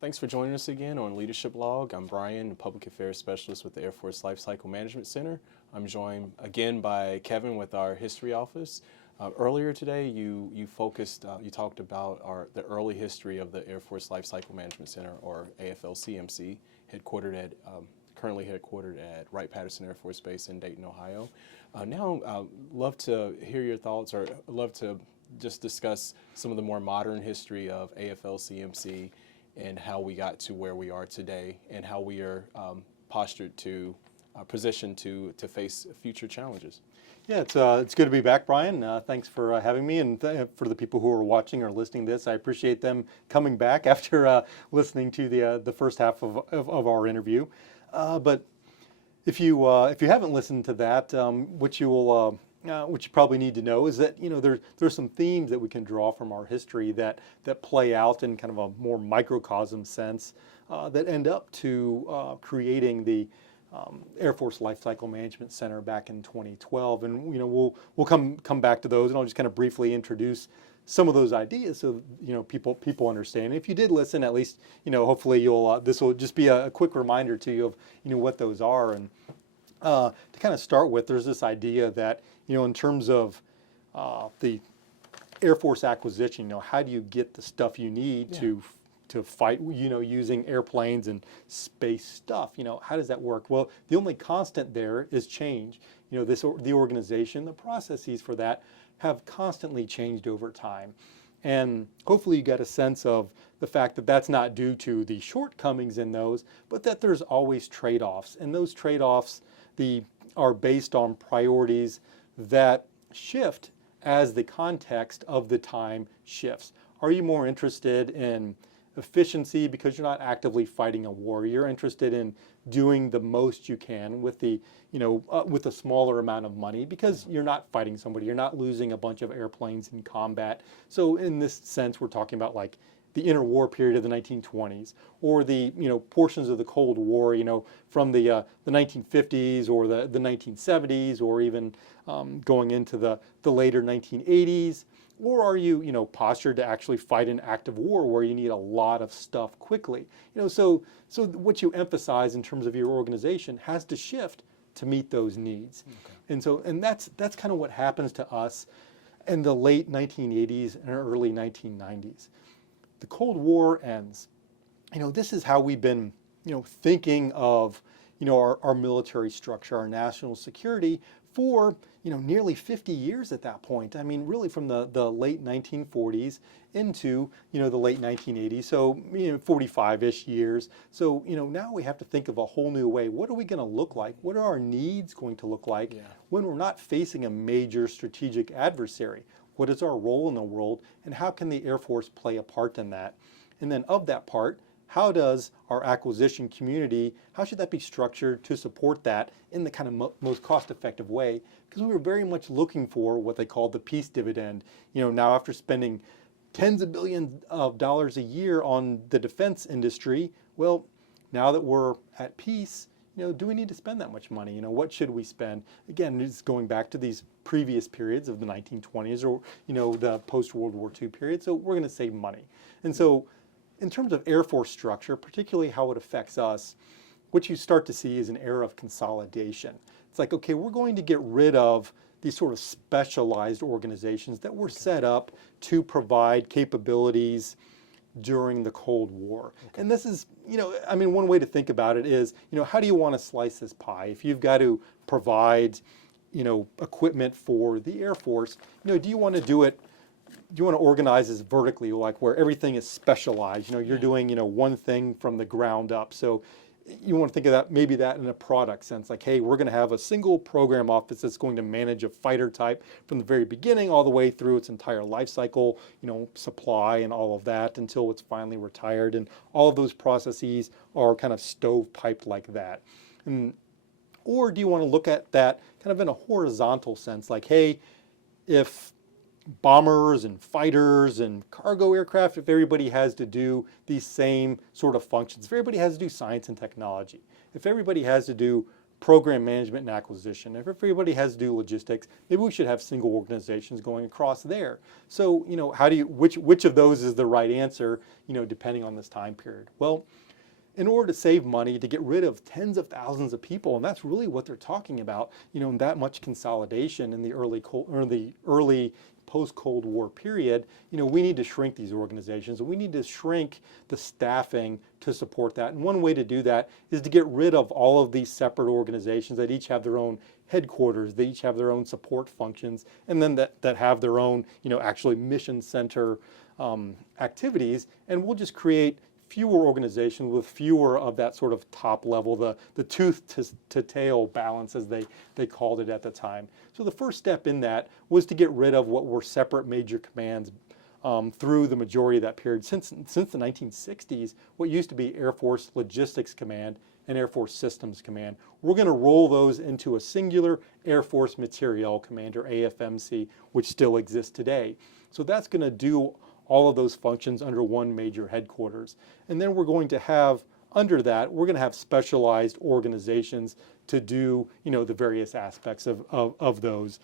Thanks for joining us again on Leadership Log. I'm Brian, Public Affairs Specialist with the Air Force Lifecycle Management Center. I'm joined again by Kevin with our History Office. Earlier today, you talked about the early history of the Air Force Lifecycle Management Center, or AFLCMC, currently headquartered at Wright-Patterson Air Force Base in Dayton, Ohio. Now, love to hear your thoughts, or love to just discuss some of the more modern history of AFLCMC and how we got to where we are today, and how we are positioned to face future challenges. Yeah, it's good to be back, Brian. Thanks for having me, and for the people who are watching or listening to this, I appreciate them coming back after listening to the first half of our interview. But if you haven't listened to that, what you probably need to know is that there's some themes that we can draw from our history that play out in kind of a more microcosm sense that end up to creating the Air Force Lifecycle Management Center back in 2012, and we'll come back to those, and I'll just kind of briefly introduce some of those ideas so people understand. And if you did listen, at least hopefully this will just be a quick reminder to you of what those are. And to kind of start with, there's this idea that in terms of the Air Force acquisition, how do you get the stuff you need to fight, using airplanes and space stuff? How does that work? Well, the only constant there is change. The organization, the processes for that have constantly changed over time. And hopefully you get a sense of the fact that that's not due to the shortcomings in those, but that there's always trade-offs. And those trade-offs are based on priorities that shift as the context of the time shifts. Are you more interested in efficiency because you're not actively fighting a war? You're interested in doing the most you can with with a smaller amount of money because you're not fighting somebody. You're not losing a bunch of airplanes in combat. So in this sense, we're talking about like the interwar period of the 1920s, or the portions of the Cold War, from the 1950s or the 1970s, or even going into the later 1980s. Or are you postured to actually fight an active war where you need a lot of stuff quickly? So what you emphasize in terms of your organization has to shift to meet those needs. Okay. And that's kind of what happens to us in the late 1980s and early 1990s. The Cold War ends. This is how we've been thinking of our military structure, our national security, for nearly 50 years at that point. I mean, really from the late 1940s into the late 1980s, so 45-ish years. So now we have to think of a whole new way. What are we going to look like? What are our needs going to look like when we're not facing a major strategic adversary? What is our role in the world, and how can the Air Force play a part in that? And then of that part, how does our acquisition community, how should that be structured to support that in the kind of most cost-effective way? Because we were very much looking for what they call the peace dividend. Now after spending tens of billions of dollars a year on the defense industry, well, now that we're at peace, do we need to spend that much money? What should we spend? Again, it's going back to these previous periods of the 1920s or, the post-World War II period. So we're going to save money. And so in terms of Air Force structure, particularly how it affects us, what you start to see is an era of consolidation. It's like, okay, we're going to get rid of these sort of specialized organizations that were set up to provide capabilities during the Cold War. Okay. And this is, one way to think about it is, how do you want to slice this pie? If you've got to provide, equipment for the Air Force, do you want to do it? Do you want to organize this vertically, like where everything is specialized? You're doing, one thing from the ground up. So you want to think of that, maybe that in a product sense, like, hey, we're going to have a single program office that's going to manage a fighter type from the very beginning all the way through its entire life cycle, supply and all of that until it's finally retired. And all of those processes are kind of stovepiped like that. Or do you want to look at that kind of in a horizontal sense, like, hey, if bombers and fighters and cargo aircraft, if everybody has to do these same sort of functions, if everybody has to do science and technology, if everybody has to do program management and acquisition. If everybody has to do logistics, maybe we should have single organizations going across there. So, which of those is the right answer, depending on this time period? Well, in order to save money, to get rid of tens of thousands of people, and that's really what they're talking about, in that much consolidation in the early post-Cold War period, we need to shrink these organizations, and we need to shrink the staffing to support that. And one way to do that is to get rid of all of these separate organizations that each have their own headquarters, they each have their own support functions, and then that have their own, actually mission center activities, and we'll just create fewer organizations with fewer of that sort of top level, the tooth to tail balance, as they called it at the time. So the first step in that was to get rid of what were separate major commands through the majority of that period. Since the 1960s, what used to be Air Force Logistics Command and Air Force Systems Command, we're going to roll those into a singular Air Force Materiel Command, or AFMC, which still exists today. So that's going to do all of those functions under one major headquarters. And then we're going to have, under that, we're going to have specialized organizations to do, the various aspects of those.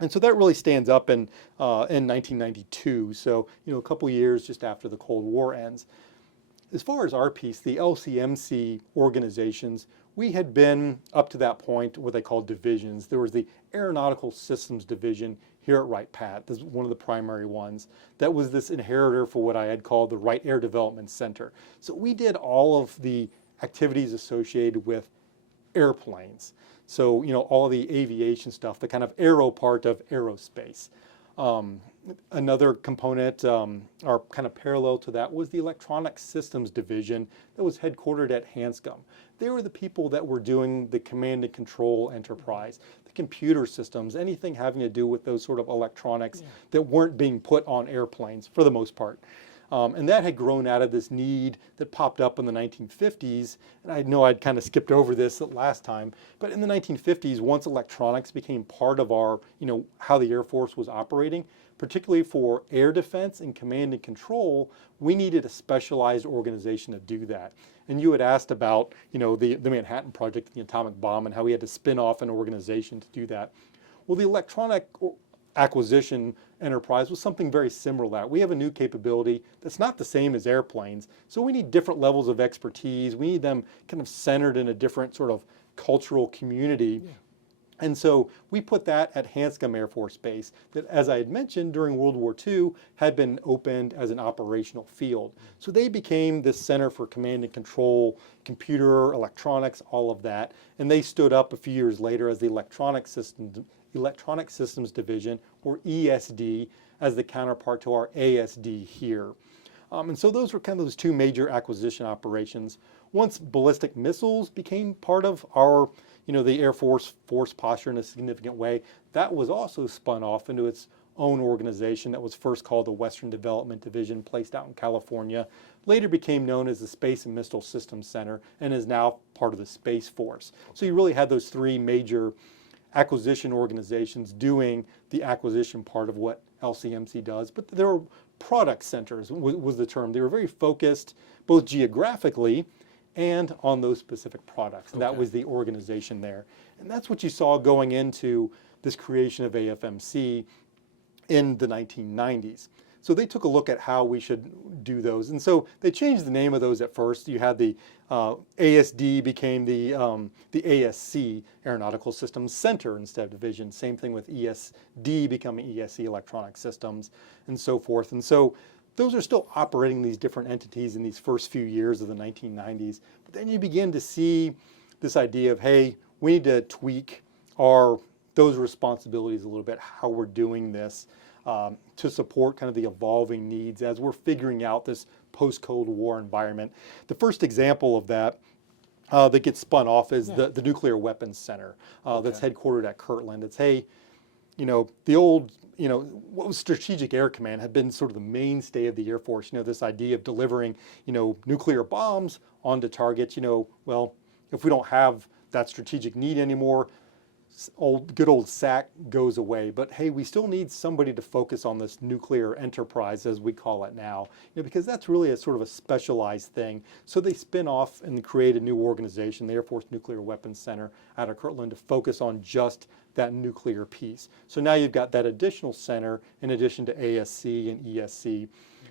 And so that really stands up in 1992, so, a couple years just after the Cold War ends. As far as our piece, the LCMC organizations, we had been, up to that point, what they called divisions. There was the Aeronautical Systems Division here at Wright-Patt. This is one of the primary ones. That was this inheritor for what I had called the Wright Air Development Center. So we did all of the activities associated with airplanes. So, all the aviation stuff, the kind of aero part of aerospace. Another component, or kind of parallel to that, was the Electronic Systems Division that was headquartered at Hanscom. They were the people that were doing the command and control enterprise, the computer systems, anything having to do with those sort of electronics that weren't being put on airplanes for the most part. And that had grown out of this need that popped up in the 1950s. And I know I'd kind of skipped over this last time, but in the 1950s, once electronics became part of our, how the Air Force was operating, particularly for air defense and command and control, we needed a specialized organization to do that. And you had asked about, the Manhattan Project, the atomic bomb, and how we had to spin off an organization to do that. Well, the electronic acquisition enterprise was something very similar to that. We have a new capability that's not the same as airplanes, so we need different levels of expertise. We need them kind of centered in a different sort of cultural community. Yeah. And so we put that at Hanscom Air Force Base that, as I had mentioned, during World War II had been opened as an operational field. So they became this center for command and control, computer, electronics, all of that. And they stood up a few years later as the Electronic Systems Division, or ESD, as the counterpart to our ASD here. And so those were kind of those two major acquisition operations. Once ballistic missiles became part of our, the Air Force posture in a significant way, that was also spun off into its own organization that was first called the Western Development Division, placed out in California, later became known as the Space and Missile Systems Center, and is now part of the Space Force. So you really had those three major acquisition organizations doing the acquisition part of what LCMC does, but there were product centers was the term. They were very focused both geographically and on those specific products. And that was the organization there. And that's what you saw going into this creation of AFMC in the 1990s. So they took a look at how we should do those. And so they changed the name of those at first. You had the ASD became the ASC, Aeronautical Systems Center, instead of division. Same thing with ESD becoming ESC, Electronic Systems, and so forth. And so those are still operating these different entities in these first few years of the 1990s. But then you begin to see this idea of, hey, we need to tweak those responsibilities a little bit, how we're doing this, to support kind of the evolving needs as we're figuring out this post-Cold War environment. The first example of that that gets spun off is the Nuclear Weapons Center that's headquartered at Kirtland. It's, hey, the old, what was Strategic Air Command had been sort of the mainstay of the Air Force, this idea of delivering, nuclear bombs onto targets, well, if we don't have that strategic need anymore, good old SAC goes away, but hey, we still need somebody to focus on this nuclear enterprise, as we call it now, because that's really a sort of a specialized thing. So they spin off and create a new organization, the Air Force Nuclear Weapons Center out of Kirtland, to focus on just that nuclear piece. So now you've got that additional center in addition to ASC and ESC.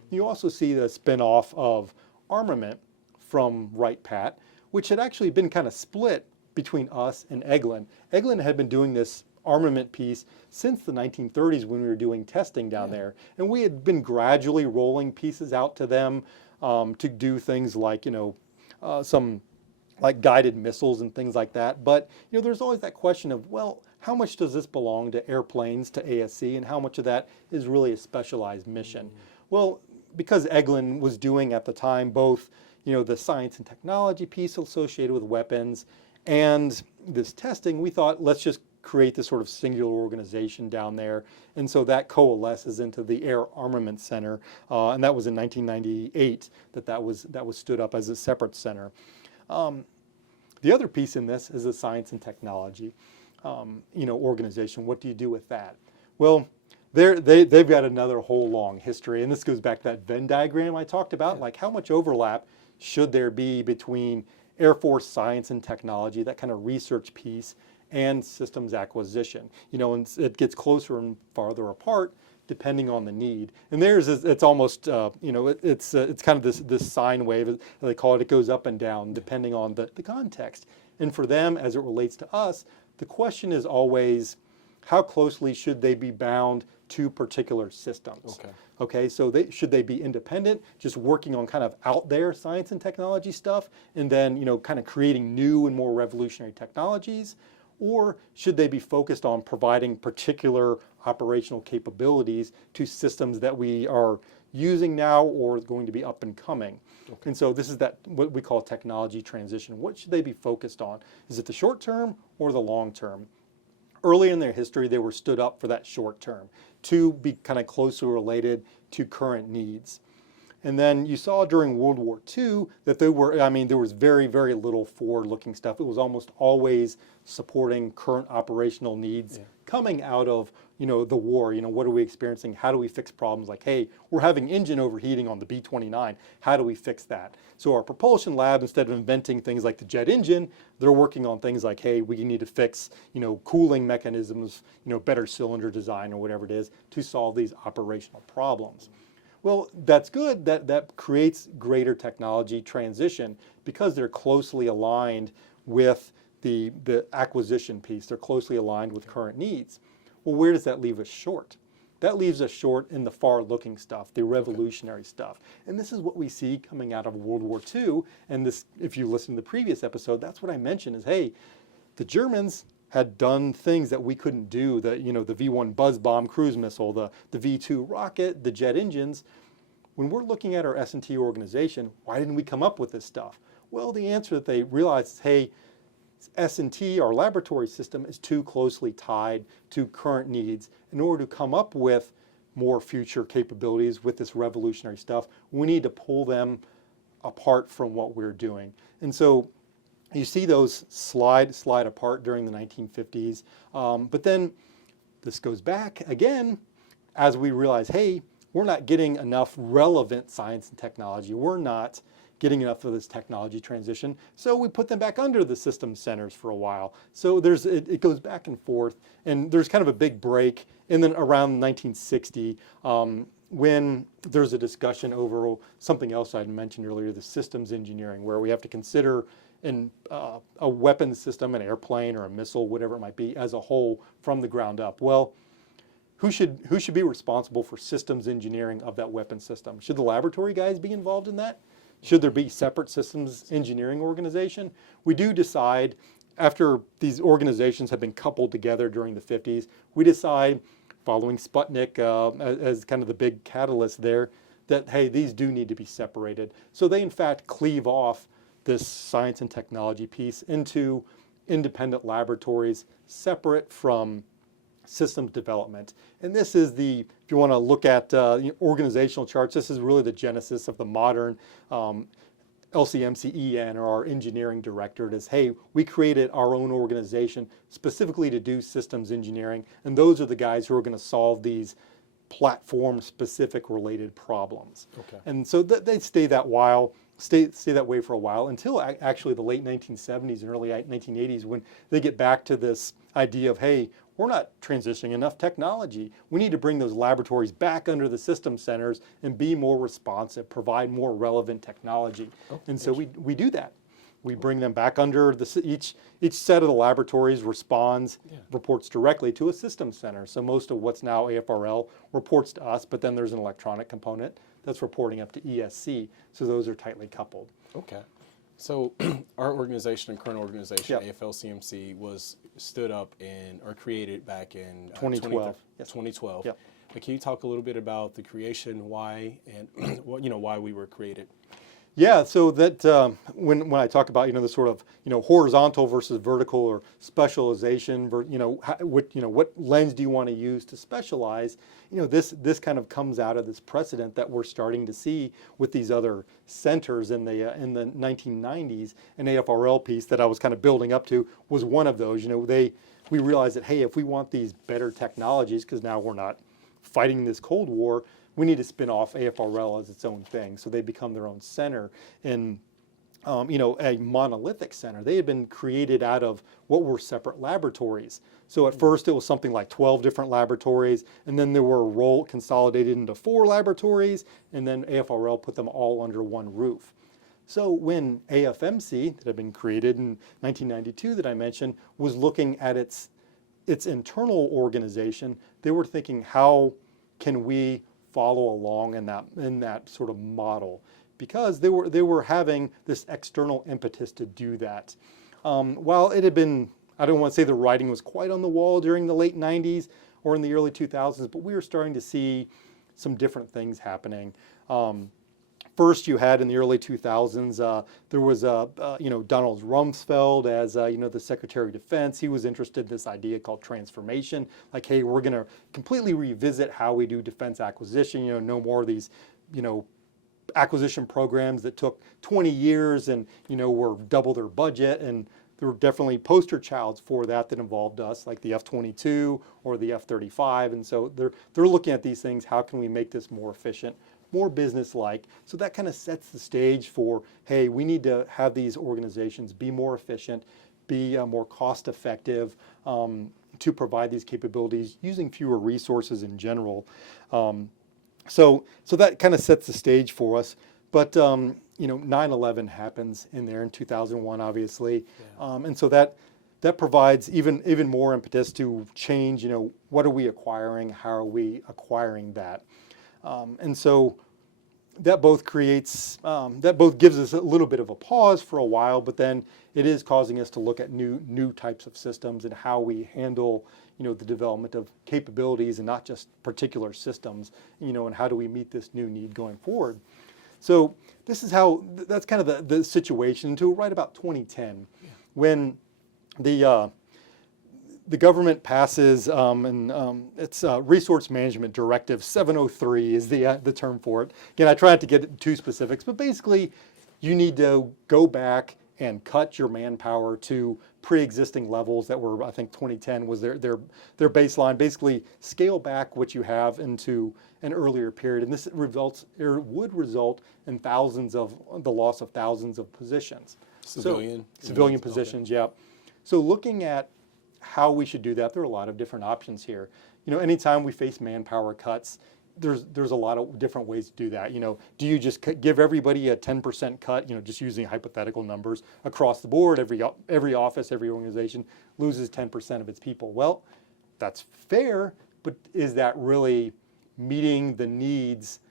You also see the spin-off of armament from Wright-Patt, which had actually been kind of split between us and Eglin. Eglin had been doing this armament piece since the 1930s when we were doing testing down there. And we had been gradually rolling pieces out to them to do things like, some like guided missiles and things like that. But, there's always that question of, well, how much does this belong to airplanes, to ASC, and how much of that is really a specialized mission? Well, because Eglin was doing at the time both, the science and technology piece associated with weapons and this testing, we thought, let's just create this sort of singular organization down there. And so that coalesces into the Air Armament Center. And that was in 1998 that was stood up as a separate center. The other piece in this is the science and technology, organization. What do you do with that? Well, they've got another whole long history. And this goes back to that Venn diagram I talked about, like how much overlap should there be between Air Force science and technology, that kind of research piece, and systems acquisition. And it gets closer and farther apart depending on the need. And theirs is, it's almost, it's kind of this sine wave, they call it. It goes up and down depending on the context. And for them, as it relates to us, the question is always, how closely should they be bound to particular systems? Okay, so should they be independent, just working on kind of out there science and technology stuff, and then kind of creating new and more revolutionary technologies? Or should they be focused on providing particular operational capabilities to systems that we are using now or going to be up and coming? And so this is what we call technology transition. What should they be focused on? Is it the short term or the long term? Early in their history, they were stood up for that short term to be kind of closely related to current needs. And then you saw during World War II that there was very, very little forward-looking stuff. It was almost always supporting current operational needs coming out of, the war. What are we experiencing? How do we fix problems? Like, hey, we're having engine overheating on the B-29. How do we fix that? So our propulsion lab, instead of inventing things like the jet engine, they're working on things like, hey, we need to fix, cooling mechanisms, better cylinder design or whatever it is to solve these operational problems. Well, that's good. That creates greater technology transition because they're closely aligned with the acquisition piece. They're closely aligned with current needs. Well, where does that leave us short? That leaves us short in the far-looking stuff, the revolutionary stuff. And this is what we see coming out of World War II. And this, if you listen to the previous episode, that's what I mentioned is, hey, the Germans had done things that we couldn't do, the V-1 buzz bomb cruise missile, the V-2 rocket, the jet engines. When we're looking at our S&T organization, why didn't we come up with this stuff? Well, the answer that they realized is, hey, S&T, our laboratory system, is too closely tied to current needs. In order to come up with more future capabilities with this revolutionary stuff, we need to pull them apart from what we're doing. And so you see those slide apart during the 1950s. But then this goes back again as we realize, hey, we're not getting enough relevant science and technology. We're not getting enough of this technology transition. So we put them back under the systems centers for a while. So it goes back and forth. And there's kind of a big break in then around 1960 when there's a discussion over something else I'd mentioned earlier, the systems engineering, where we have to consider a weapons system, an airplane or a missile, whatever it might be, as a whole from the ground up. Well, who should be responsible for systems engineering of that weapon system? Should the laboratory guys be involved in that? Should there be separate systems engineering organization? We do decide, after these organizations have been coupled together during the 50s, we decide, following Sputnik as kind of the big catalyst there, that, hey, these do need to be separated. So they, in fact, cleave off this science and technology piece into independent laboratories separate from systems development. And this is if you want to look at organizational charts, this is really the genesis of the modern LCMCEN, or our engineering directorate, is, hey, we created our own organization specifically to do systems engineering, and those are the guys who are going to solve these platform-specific related problems. Okay. And so they stay that way for a while until actually the late 1970s and early 1980s, when they get back to this idea of, hey, we're not transitioning enough technology. We need to bring those laboratories back under the system centers and be more responsive, provide more relevant technology. Oh, and so we do that. We bring them back under each set of the laboratories reports directly to a system center. So most of what's now AFRL reports to us, but then there's an electronic component that's reporting up to ESC. So those are tightly coupled. Okay. So our organization and current organization, Yep. AFLCMC, was stood up or created back in 2012. Yes. 2012. Yep. Can you talk a little bit about the creation, why, and why we were created? Yeah, so that when I talk about the sort of horizontal versus vertical, or specialization, what lens do you want to use to specialize? This kind of comes out of this precedent that we're starting to see with these other centers in the 1990s. An AFRL piece that I was kind of building up to was one of those. We realized that, hey, if we want these better technologies, because now we're not fighting this Cold War, we need to spin off AFRL as its own thing. So they become their own center, and a monolithic center. They had been created out of what were separate laboratories. So at first it was something like 12 different laboratories, and then they were consolidated into 4 laboratories, and then AFRL put them all under one roof. So when AFMC, that had been created in 1992 that I mentioned, was looking at its internal organization, they were thinking, how can we follow along in that sort of model? Because they were having this external impetus to do that. While it had been, I don't want to say the writing was quite on the wall during the late 90s or in the early 2000s, but we were starting to see some different things happening. First, you had in the early 2000s, there was Donald Rumsfeld as the Secretary of Defense. He was interested in this idea called transformation, like, hey, we're going to completely revisit how we do defense acquisition. No more of these, acquisition programs that took 20 years and were double their budget. And there were definitely poster childs for that involved us, like the F-22 or the F-35. And so they're looking at these things. How can we make this more efficient, more business-like? So that kind of sets the stage for, hey, we need to have these organizations be more efficient, be more cost-effective, to provide these capabilities using fewer resources in general. So that kind of sets the stage for us. But 9/11 happens in there in 2001, obviously, Yeah. and so that provides even more impetus to change. What are we acquiring? How are we acquiring that? And so that both gives us a little bit of a pause for a while, but then it is causing us to look at new types of systems and how we handle the development of capabilities and not just particular systems, and how do we meet this new need going forward. So that's kind of the situation until right about 2010, when the government passes, it's Resource Management Directive 703 is the term for it. Again, I try not to get too specifics, but basically you need to go back and cut your manpower to pre-existing levels that were, I think 2010 was their baseline. Basically scale back what you have into an earlier period, and this would result in the loss of thousands of positions. Civilian positions, okay. Yeah. So looking at how we should do that, there are a lot of different options here. Anytime we face manpower cuts, there's a lot of different ways to do that. Do you just give everybody a 10% cut, just using hypothetical numbers across the board? Every office, every organization loses 10% of its people. Well, that's fair, but is that really meeting the needs,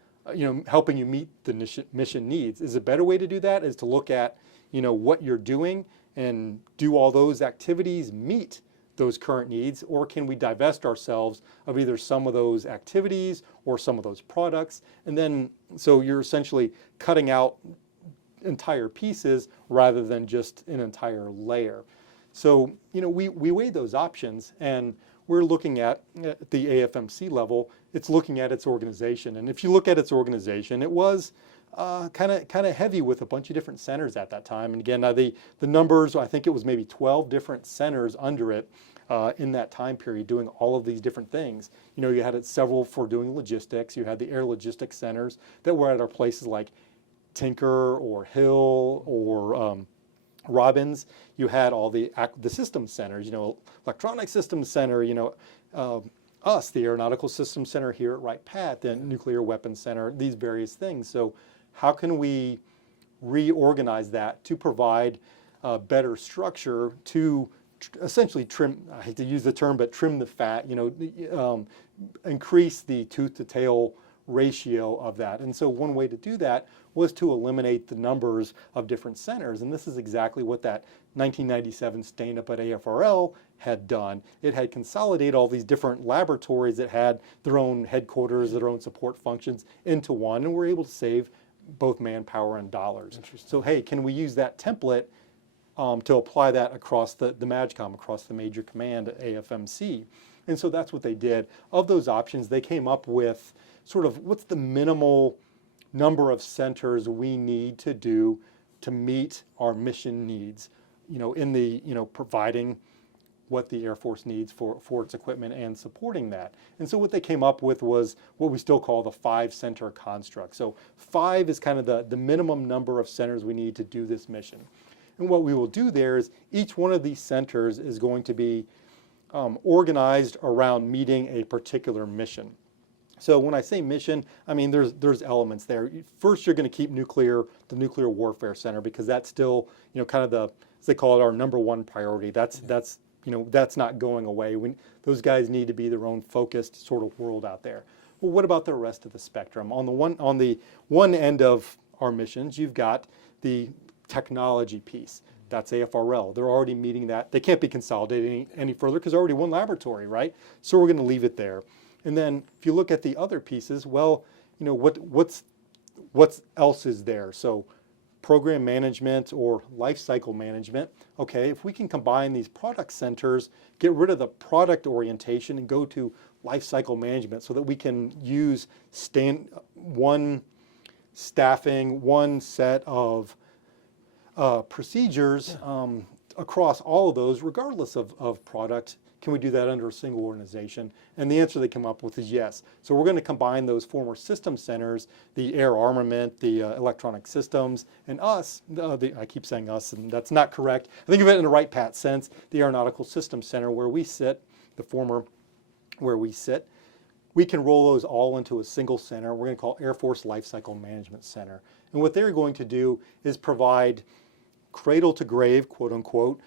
helping you meet the mission needs? Is a better way to do that is to look at, what you're doing and do all those activities meet those current needs, or can we divest ourselves of either some of those activities or some of those products? And then, so you're essentially cutting out entire pieces rather than just an entire layer. So, we weigh those options, and we're looking at the AFMC level, it's looking at its organization. And if you look at its organization, it was kind of heavy with a bunch of different centers at that time. And again, the numbers, I think it was maybe 12 different centers under it in that time period doing all of these different things. You know, you had several for doing logistics. You had the air logistics centers that were at our places like Tinker or Hill or Robbins. You had all the systems centers, you know, Electronic Systems Center, you know, us, the Aeronautical Systems Center here at Wright-Patt, the Nuclear Weapons Center, these various things. So how can we reorganize that to provide better structure to essentially trim, I hate to use the term, but trim the fat, you know, increase the tooth to tail ratio of that. And so one way to do that was to eliminate the numbers of different centers. And this is exactly what that 1997 stand-up at AFRL had done. It had consolidated all these different laboratories that had their own headquarters, their own support functions into one, and we're able to save both manpower and dollars. So hey, can we use that template to apply that across the MAGCOM, across the Major Command at AFMC? And so that's what they did. Of those options, they came up with sort of what's the minimal number of centers we need to do to meet our mission needs, you know, in the, you know, providing what the Air Force needs for its equipment and supporting that. And so what they came up with was what we still call the 5-center construct. So 5 is kind of the minimum number of centers we need to do this mission. And what we will do there is each one of these centers is going to be organized around meeting a particular mission. So when I say mission, I mean there's elements there. First, you're going to keep the Nuclear Warfare Center, because that's still, you know, kind of the, as they call it, our number one priority. That's you know, that's not going away. Those guys need to be their own focused sort of world out there. Well, what about the rest of the spectrum? On the one end of our missions, you've got the technology piece. That's AFRL. They're already meeting that. They can't be consolidating any further because they're already one laboratory, right? So we're going to leave it there. And then if you look at the other pieces, well, you know, what else is there? So program management or life cycle management. Okay, if we can combine these product centers, get rid of the product orientation and go to life cycle management so that we can use one staffing, one set of procedures across all of those, regardless of product. Can we do that under a single organization? And the answer they come up with is yes. So we're going to combine those former system centers, the air armament, the electronic systems, and us, I keep saying us, and that's not correct. Think of it in the Wright-Patt sense, the Aeronautical Systems Center where we sit, the former where we sit. We can roll those all into a single center. We're going to call Air Force Lifecycle Management Center. And what they're going to do is provide cradle to grave, quote unquote,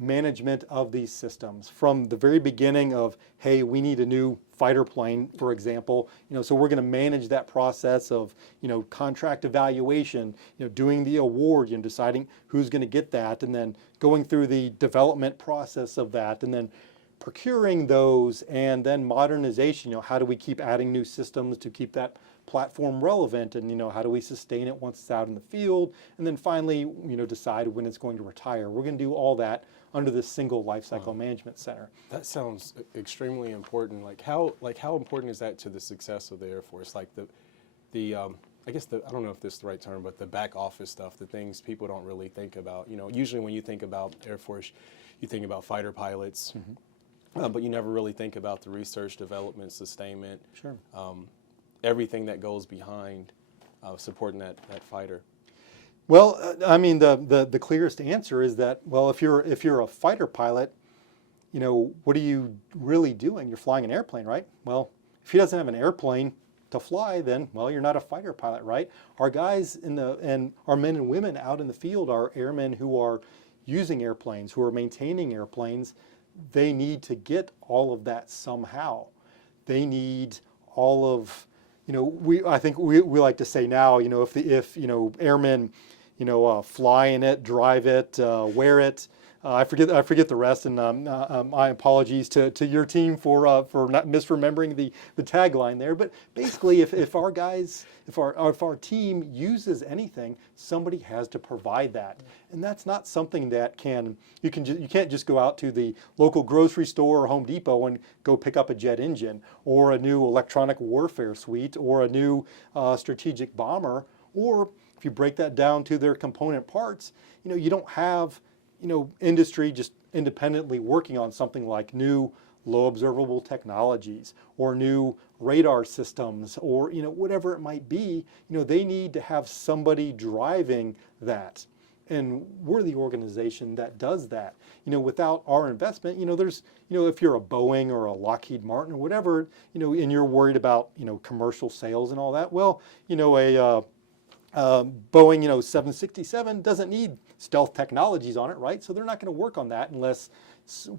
management of these systems from the very beginning of, hey, we need a new fighter plane, for example, you know, so we're going to manage that process of, you know, contract evaluation, you know, doing the award, you know, deciding who's going to get that, and then going through the development process of that, and then procuring those, and then modernization, you know, how do we keep adding new systems to keep that platform relevant, and, you know, how do we sustain it once it's out in the field, and then finally, you know, decide when it's going to retire. We're going to do all that under this single lifecycle management center. That sounds extremely important. Like how important is that to the success of the Air Force? Like I guess I don't know if this is the right term, but the back office stuff, the things people don't really think about. You know, usually when you think about Air Force, you think about fighter pilots, but you never really think about the research, development, sustainment. Sure. Everything that goes behind supporting that fighter. Well, I mean, the clearest answer is that, well, if you're a fighter pilot, you know, what are you really doing? You're flying an airplane, right? Well, if he doesn't have an airplane to fly, then, well, you're not a fighter pilot, right? Our guys and our men and women out in the field are airmen who are using airplanes, who are maintaining airplanes. They need to get all of that somehow. They need all of, you know, I think we like to say now, you know, if you know, airmen, you know, fly in it, drive it, wear it. I forget the rest, and my apologies to your team for not misremembering the tagline there. But basically, if our guys, if our team uses anything, somebody has to provide that, and that's not something that you can't just go out to the local grocery store or Home Depot and go pick up a jet engine or a new electronic warfare suite or a new strategic bomber. Or if you break that down to their component parts, you don't have, industry just independently working on something like new low observable technologies or new radar systems or, whatever it might be. They need to have somebody driving that. And we're the organization that does that. Without our investment, there's, if you're a Boeing or a Lockheed Martin or whatever, and you're worried about, commercial sales and all that, well, Boeing, 767 doesn't need stealth technologies on it, right? So they're not going to work on that unless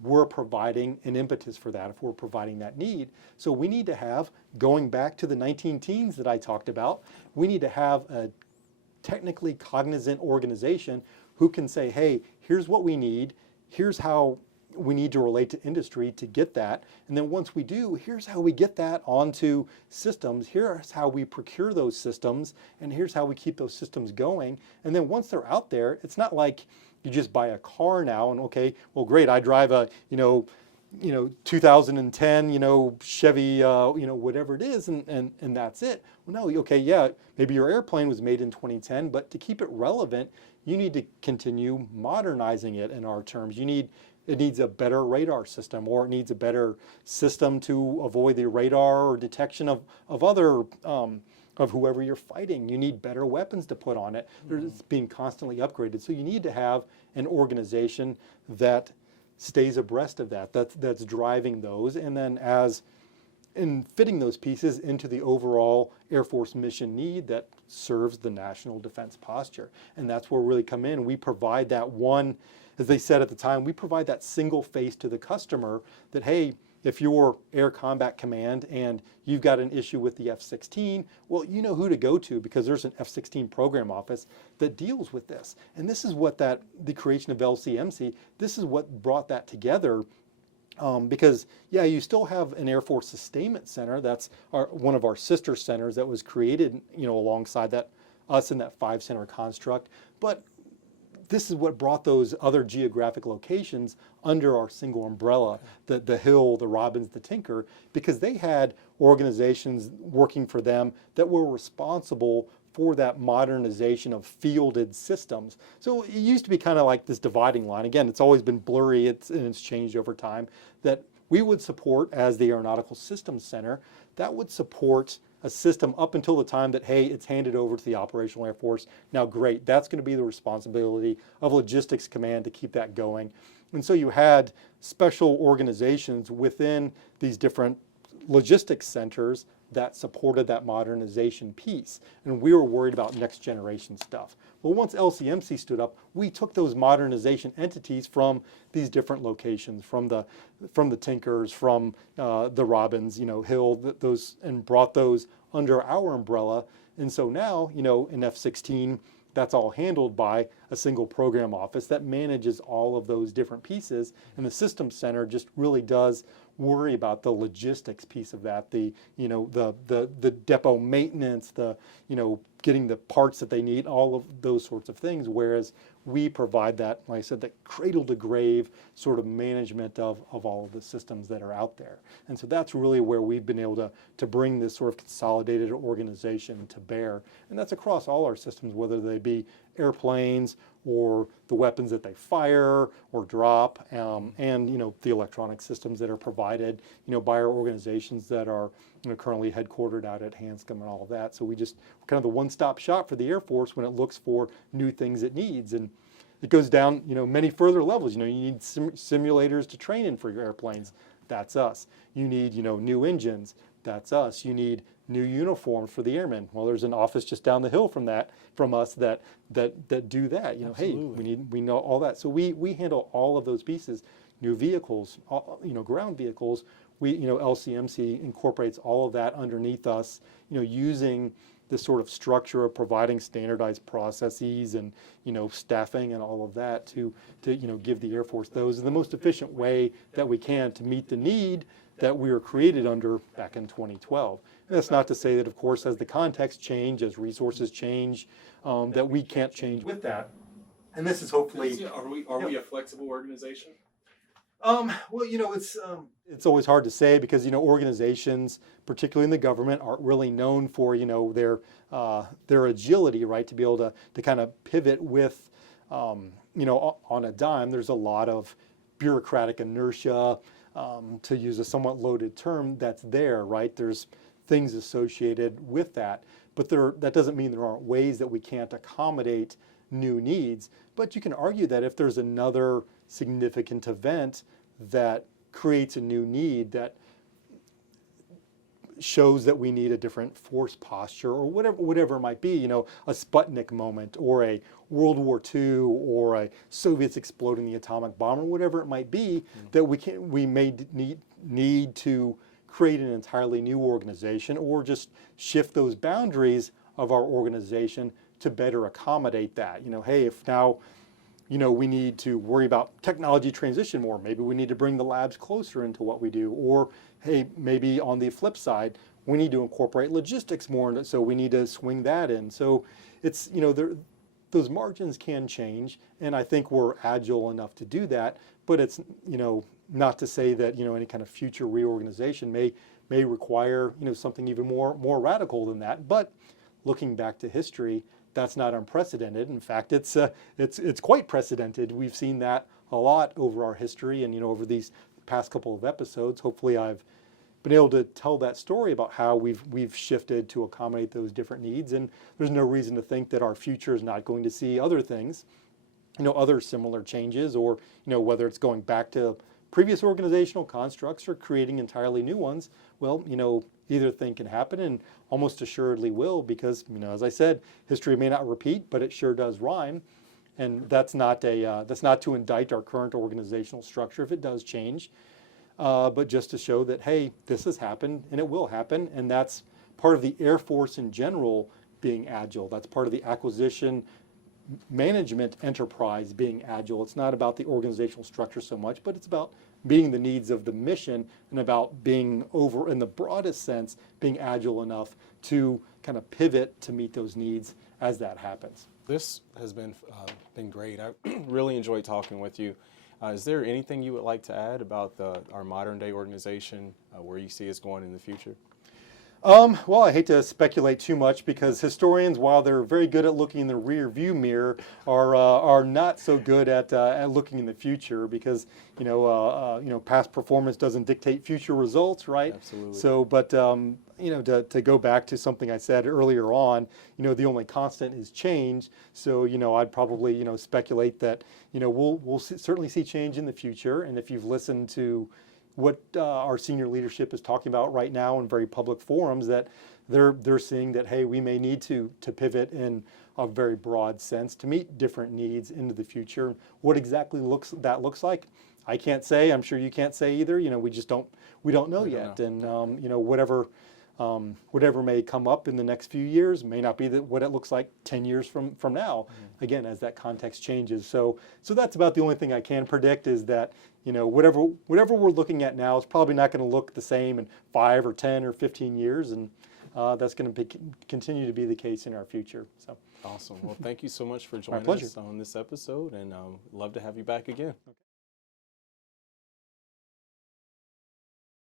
we're providing an impetus for that, if we're providing that need. So we need to have, going back to the 19 teens that I talked about, we need to have a technically cognizant organization who can say, hey, here's what we need, here's how we need to relate to industry to get that, and then once we do, here's how we get that onto systems, here's how we procure those systems, and here's how we keep those systems going. And then once they're out there, it's not like you just buy a car now and, okay, well, great, I drive a 2010 Chevy whatever it is, and that's it. Well, no, okay, yeah, maybe your airplane was made in 2010, but to keep it relevant, you need to continue modernizing it in our terms. It needs a better radar system, or it needs a better system to avoid the radar or detection of other of whoever you're fighting. You need better weapons to put on it. It's being constantly upgraded. So you need to have an organization that stays abreast of that's driving those, and then in fitting those pieces into the overall Air Force mission need that serves the national defense posture. And that's where we really come in. We provide that one, as they said at the time, we provide that single face to the customer that, hey, if you're Air Combat Command and you've got an issue with the F-16, well, you know who to go to, because there's an F-16 program office that deals with this. And this is what the creation of LCMC, this is what brought that together. Because, yeah, you still have an Air Force Sustainment Center. That's one of our sister centers that was created, alongside us in that 5-center construct. But this is what brought those other geographic locations under our single umbrella, the Hill, the Robins, the Tinker, because they had organizations working for them that were responsible for that modernization of fielded systems. So it used to be kind of like this dividing line. Again, it's always been blurry, and it's changed over time, that we would support as the Aeronautical Systems Center, that would support a system up until the time that, hey, it's handed over to the Operational Air Force. Now, great, that's going to be the responsibility of Logistics Command to keep that going. And so you had special organizations within these different logistics centers that supported that modernization piece. And we were worried about next generation stuff. Well, once LCMC stood up, we took those modernization entities from these different locations, from the Tinkers, from the Robins, Hill, those, and brought those under our umbrella. And so now, in F-16, that's all handled by a single program office that manages all of those different pieces. And the Systems Center just really does worry about the logistics piece of that, the depot maintenance, getting the parts that they need, all of those sorts of things. Whereas we provide that, like I said, that cradle to grave sort of management of all of the systems that are out there. And so that's really where we've been able to bring this sort of consolidated organization to bear. And that's across all our systems, whether they be airplanes or the weapons that they fire or drop, and the electronic systems that are provided by our organizations that are currently headquartered out at Hanscom and all of that. So we're kind of the one-stop shop for the Air Force when it looks for new things it needs. And it goes down many further levels. You need simulators to train in for your airplanes. That's us. You need new engines. That's us. You need new uniforms for the airmen. Well, there's an office just down the hill from us that do that. Hey, we know all that. So we handle all of those pieces. New vehicles, ground vehicles. LCMC incorporates all of that underneath us. Using this sort of structure of providing standardized processes and staffing and all of that to give the Air Force those in the most efficient way that we can to meet the need that we were created under back in 2012. And that's not to say that, of course, as the context change, as resources change, that we can't change with that. And this is hopefully... Are we a flexible organization? Well, it's always hard to say because organizations, particularly in the government, aren't really known for their agility, right? To be able to kind of pivot with on a dime. There's a lot of bureaucratic inertia, to use a somewhat loaded term, that's there, right? There's things associated with that, but that doesn't mean there aren't ways that we can't accommodate new needs. But you can argue that if there's another significant event that creates a new need that shows that we need a different force posture or whatever it might be, a Sputnik moment or a World War II or a Soviets exploding the atomic bomb or whatever it might be, that we may need to create an entirely new organization or just shift those boundaries of our organization to better accommodate that. Hey, if now we need to worry about technology transition more. Maybe we need to bring the labs closer into what we do. Or, hey, maybe on the flip side, we need to incorporate logistics more, so we need to swing that in. So it's, those margins can change, and I think we're agile enough to do that, but it's, not to say that, any kind of future reorganization may require, something even more radical than that. But looking back to history, that's not unprecedented. In fact, it's quite precedented. We've seen that a lot over our history, and over these past couple of episodes. Hopefully, I've been able to tell that story about how we've shifted to accommodate those different needs. And there's no reason to think that our future is not going to see other things, other similar changes, or whether it's going back to previous organizational constructs or creating entirely new ones. Well, either thing can happen, and almost assuredly will, because as I said, history may not repeat, but it sure does rhyme. And that's not to indict our current organizational structure if it does change, but just to show that, hey, this has happened and it will happen. And that's part of the Air Force in general being agile. That's part of the acquisition management enterprise being agile. It's not about the organizational structure so much, but it's about meeting the needs of the mission and about being, over in the broadest sense, being agile enough to kind of pivot to meet those needs as that happens. This has been great. I really enjoyed talking with you. Is there anything you would like to add about our modern day organization, where you see us going in the future? Well, I hate to speculate too much because historians, while they're very good at looking in the rear view mirror, are not so good at looking in the future, because past performance doesn't dictate future results, right? Absolutely. So, but to go back to something I said earlier on, the only constant is change. So I'd probably speculate that we'll certainly see change in the future. And if you've listened to what our senior leadership is talking about right now in very public forums, that they're seeing that, hey, we may need to pivot in a very broad sense to meet different needs into the future. What exactly that looks like, I can't say. I'm sure you can't say either. We don't know yet. And whatever may come up in the next few years may not be what it looks like 10 years from now. Mm-hmm. Again, as that context changes. So that's about the only thing I can predict, is that whatever we're looking at now is probably not going to look the same in 5 or 10 or 15 years, and that's going to continue to be the case in our future. So awesome. Well, thank you so much for joining us on this episode, and love to have you back again.